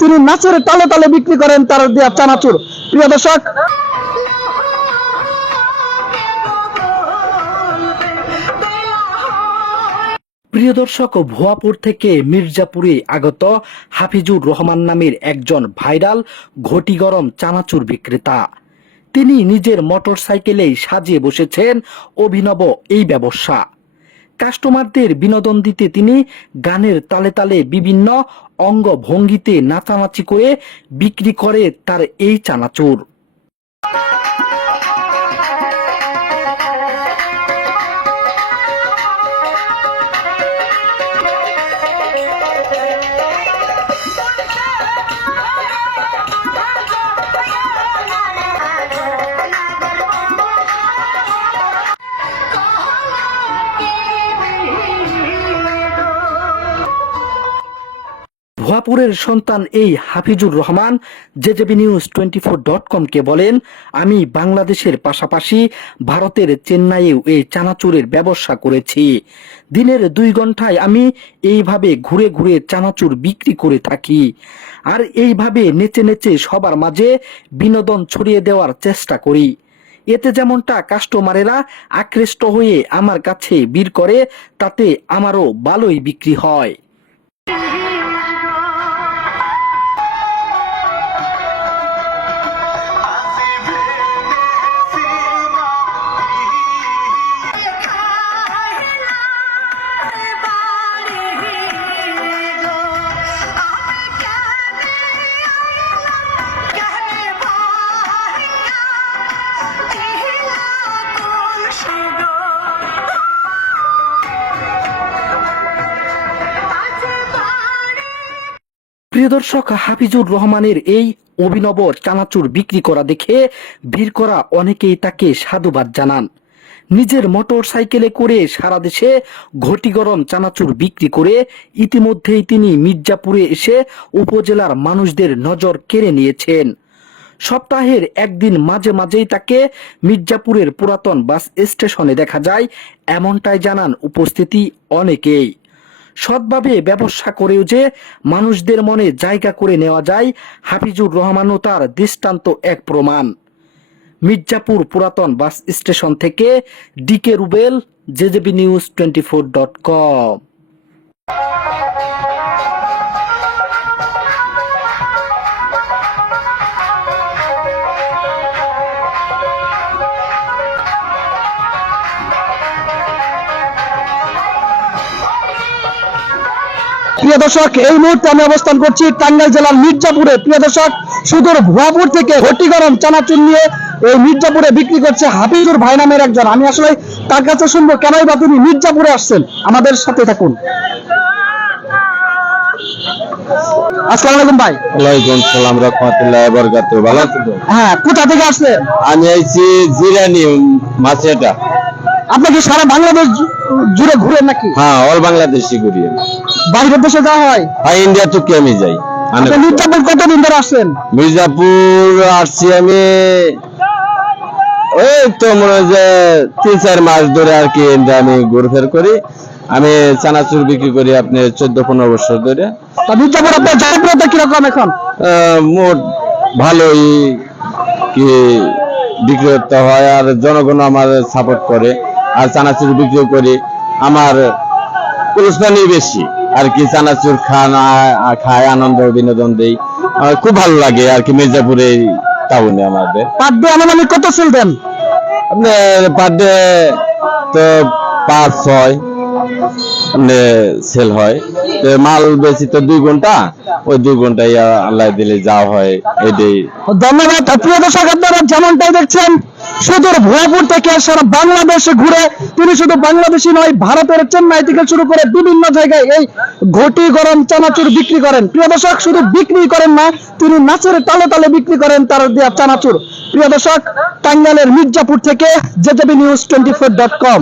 তিনি নাচের তালে তালে বিক্রি করেন তার দেয়া চানাচুর। প্রিয় দর্শক, প্রিয় দর্শক, ভুয়াপুর থেকে মির্জাপুরে আগত হাফিজুর রহমান নামের একজন ভাইরাল ঘটি গরম চানাচুর বিক্রেতা। তিনি নিজের মোটরসাইকেলেই সাজিয়ে বসেছেন অভিনব এই ব্যবসা। কাস্টমারদের বিনোদন দিতে তিনি গানের তালে তালে বিভিন্ন অঙ্গভঙ্গিতে নাচানাচি করে বিক্রি করে তার এই চানাচুর। ভুয়াপুরের সন্তান এই হাফিজুর রহমান জেজেবি নিউজ 24.com-কে বলেন, আমি বাংলাদেশের পাশাপাশি ভারতের চেন্নাইয়েও এই চানাচুরের ব্যবসা করেছি। দিনের 2 ঘন্টায় আমি এইভাবে ঘুরে ঘুরে চানাচুর বিক্রি করে থাকি, আর এইভাবে নেচে নেচে সবার মাঝে বিনোদন ছড়িয়ে দেওয়ার চেষ্টা করি। এতে যেমনটা কাস্টমারেরা আকৃষ্ট হয়ে আমার কাছে ভিড় করে, তাতে আমারও ভালোই বিক্রি হয়। প্রিয় দর্শক, হাফিজুর রহমানের এই অভিনব চানাচুর বিক্রি করা দেখে ভিড় করা অনেকেই তাকে সাধুবাদ জানান। নিজের মোটর সাইকেলে করে সারা দেশে ঘটি গরম চানাচুর বিক্রি করে ইতিমধ্যেই তিনি মির্জাপুরে এসে উপজেলার মানুষদের নজর কেড়ে নিয়েছেন। সপ্তাহের একদিন মাঝে মাঝেই তাকে মির্জাপুরের পুরাতন বাস স্টেশনে দেখা যায়, এমনটাই জানান উপস্থিতি অনেকেই। সৎভাবে ব্যবসা করেও যে মানুষদের মনে জায়গা করে নেওয়া যায়, হাফিজুর রহমানও তার দৃষ্টান্ত এক প্রমাণ। মির্জাপুর পুরাতন বাস স্টেশন থেকে ডিকে রুবেল, জেজেবি নিউজ 24.com। প্রিয় দর্শক, এই মুহূর্তে আমি অবস্থান করছি টাঙ্গাইল জেলার মির্জাপুরে। প্রিয় দর্শক, সুদূর ভুয়াপুর থেকে ঘটি গরম চানাচুর নিয়ে এই মির্জাপুরে বিক্রি করছে হাফিজুর ভাই নামের একজন। আমি আসলে তার কাছে শুনবো কেনই বা তিনি মির্জাপুরে আসছেন। আমাদের সাথে থাকুন। আসসালামু আলাইকুম ভাই। ওয়ালাইকুম সালাম রাহমাতুল্লাহি ওয়া বারাকাতুহু। ভালো আছেন? হ্যাঁ, কোথা থেকে আসছেন? আমি আইছি জিরানি মাছেটা। আপনি কি সারা বাংলাদেশ জুড়ে ঘুরেন নাকি? হ্যাঁ, অল বাংলাদেশি ঘুরি। বাইরের দেশে যাওয়া হয়? হ্যাঁ, ইন্ডিয়া তো কি আমি যাই। মির্জাপুর কতদিন ধরে আসছেন? মির্জাপুর আসছি আমি ওই তো মনে হয় যে 3-4 মাস ধরে আর কি আমি ঘুরফের করি। আমি চানাচুর বিক্রি করি আপনি 14-15 বছর ধরে। মির্জাপুর আপনার জনপ্রিয়তা কিরকম এখন? মোট ভালোই কি বিক্রি করতে হয়, আর জনগণ আমার সাপোর্ট করে, আর চানাচুর বিক্রি করি। আমার পুরস্কারই বেশি আর কি, চানাচুর খায় আনন্দ বিনোদন দেই, খুব ভালো লাগে আর কি। মির্জাপুরে টাউনে আমাদের পার ডে আনুমানিক কত সেল দেন? আপনার পার ডে তো 5-6 সেল হয়। মাল বেশি তো 2 ঘন্টা, ওই 2 ঘন্টায় আল্লাহ দিলে যাওয়া হয়। এটাই। ধন্যবাদ। প্রিয় দর্শক, আপনারা যেমনটাই দেখছেন, সুদূর ভুয়াপুর থেকে সারা বাংলাদেশে ঘুরে তিনি শুধু বাংলাদেশি নয়, ভারতের চেন্নাই থেকে শুরু করে বিভিন্ন জায়গায় এই ঘটি গরম চানাচুর বিক্রি করেন। প্রিয় দর্শক, শুধু বিক্রি করেন না, তিনি নাচের তালে তালে বিক্রি করেন তার দেয়া চানাচুর। প্রিয় দর্শক, টাঙ্গাইলের মির্জাপুর থেকে জেজেবি নিউজ 24.com।